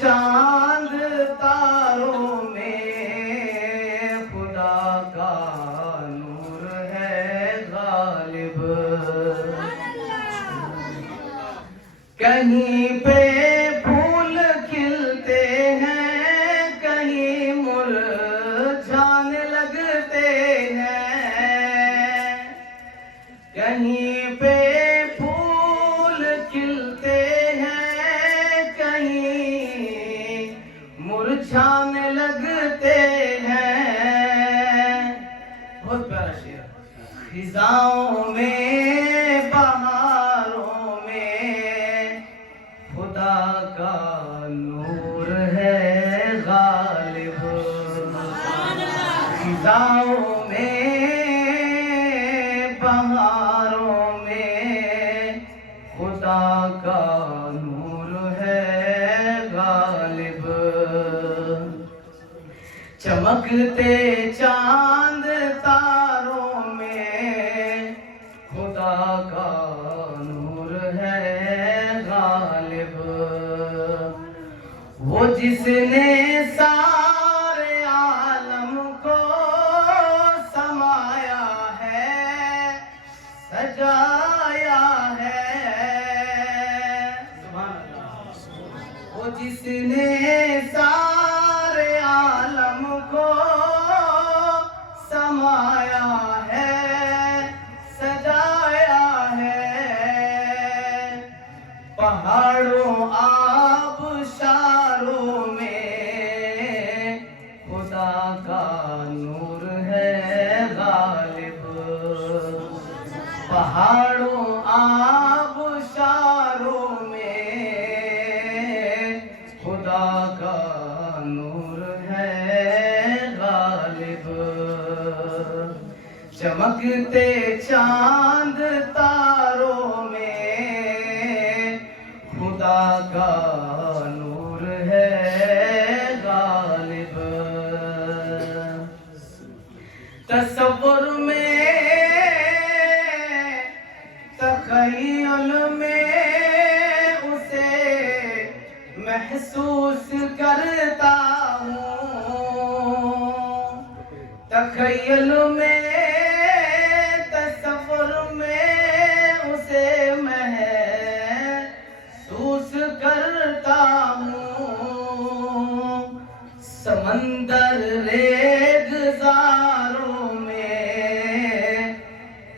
چاند تاروں میں خدا کا نور ہے غالب، کہیں پہ پھول کھلتے ہیں کہیں مرجھانے لگتے ہیں، کہیں پہ پھول کھلتے مرجھانے لگتے ہیں۔ بہت پیارا شعر۔ خزاؤں میں بہاروں میں خدا کا نور ہے غالب، خزاؤں میں بہاروں میں خدا کا نور ہے غالب، چمکتے چاند تاروں میں خدا کا نور ہے غالب، وہ جس نے سارے عالم کو سمایا ہے سجایا ہے، سبحان اللہ، وہ جس نے سارے عالم کو سمایا ہے سجایا ہے، پہاڑوں آبشاروں میں خدا کا نور ہے غالب، پہاڑوں آبشاروں میں خدا کا نور ہے غالب، چمکتے چاند تاروں میں خدا کا نور ہے غالب، تصور میں تخیل میں اسے محسوس کرتا ہوں، تخیل میں تصور میں اسے محسوس کرتا ہوں، سمندر ریگزاروں میں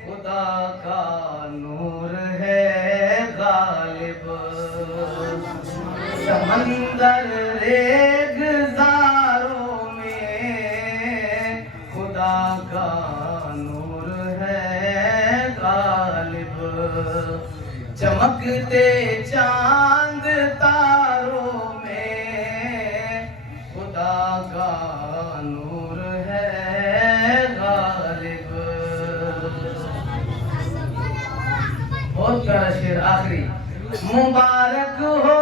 خدا کا نور ہے غالب، سمندر ریگزاروں میں خدا کا نور ہے غالب، چمکتے چاند تاروں میں خدا کا نور ہے غالب۔ بہت پیارا شعر آخری، مبارک ہو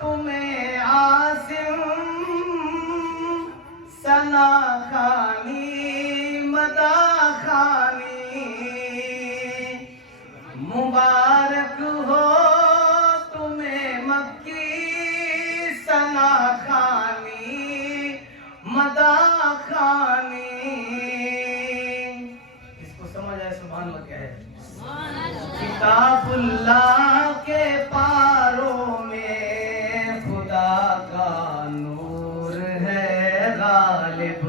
تمہیں عاصم ثنا خوانی مدح خوانی، مبارک ہو تمہیں مکی ثنا خوانی مدح خوانی، اس کو سمجھ آئے سبحان اللہ کیا ہے؟ کتاب اللہ کے پاروں میں خدا کا نور ہے غالب،